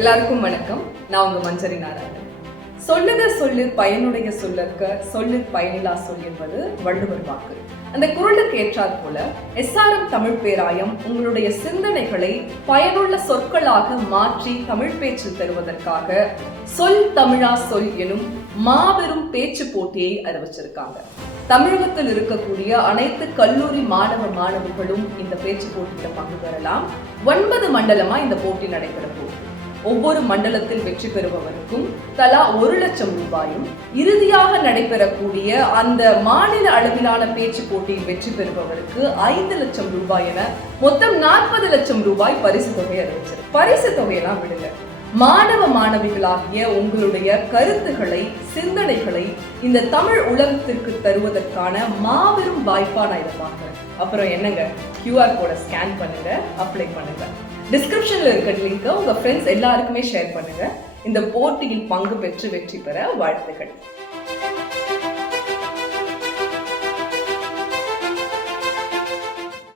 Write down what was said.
எல்லாருக்கும் வணக்கம். நான் உங்க மஞ்சரி நாராயணன். சொல்லுக சொல்லு பயனுடைய சொல்லற்க சொல்லு பயனிலா சொல் என்பது வள்ளுவர் வாக்கு. அந்த குரலுக்கு ஏற்றாற் போல எஸ்ஆர்எம் தமிழ் பேராயம் உங்களுடைய சிந்தனைகளை பயனுள்ள சொற்களாக மாற்றி தமிழ் பேச்சு தருவதற்காக சொல் தமிழா சொல் எனும் மாபெரும் பேச்சு போட்டியை அறிவிச்சிருக்காங்க. தமிழகத்தில் இருக்கக்கூடிய அனைத்து கல்லூரி மாணவ மாணவிகளும் இந்த பேச்சு போட்டியில பங்கு பெறலாம். ஒன்பது மண்டலமா இந்த போட்டி நடைபெற போகுது. ஒவ்வொரு மண்டலத்தில் வெற்றி பெறுபவருக்கும் தலா ஒரு லட்சம் ரூபாயும் இறுதியாக நடைபெறக்கூடிய அந்த மாநில அளவிலான பேச்சு போட்டியில் வெற்றி பெறுபவருக்கு ஐந்து லட்சம் ரூபாய் என மொத்தம் நாற்பது லட்சம் ரூபாய் பரிசு தொகை அறிவிச்சது பரிசு தொகையெல்லாம் விடுங்க. மாணவ மாணவிகளாகிய உங்களுடைய கருத்துக்களை சிந்தனைகளை இந்த தமிழ் உலகத்திற்கு தருவதற்கான மாபெரும் வாய்ப்பா நான் இதை பார்க்குறேன். அப்புறம் என்னங்க? கியூஆர் கோடை ஸ்கேன் பண்ணுங்க அப்ளை பண்ணுங்க. டிஸ்கிரிப்ஷன்ல இருக்க லிங்கை உங்க ஃப்ரெண்ட்ஸ் எல்லாருக்குமே ஷேர் பண்ணுங்க. இந்த போட்டியில் பங்கு பெற்று வெற்றி பெற வாழ்த்துக்கள்.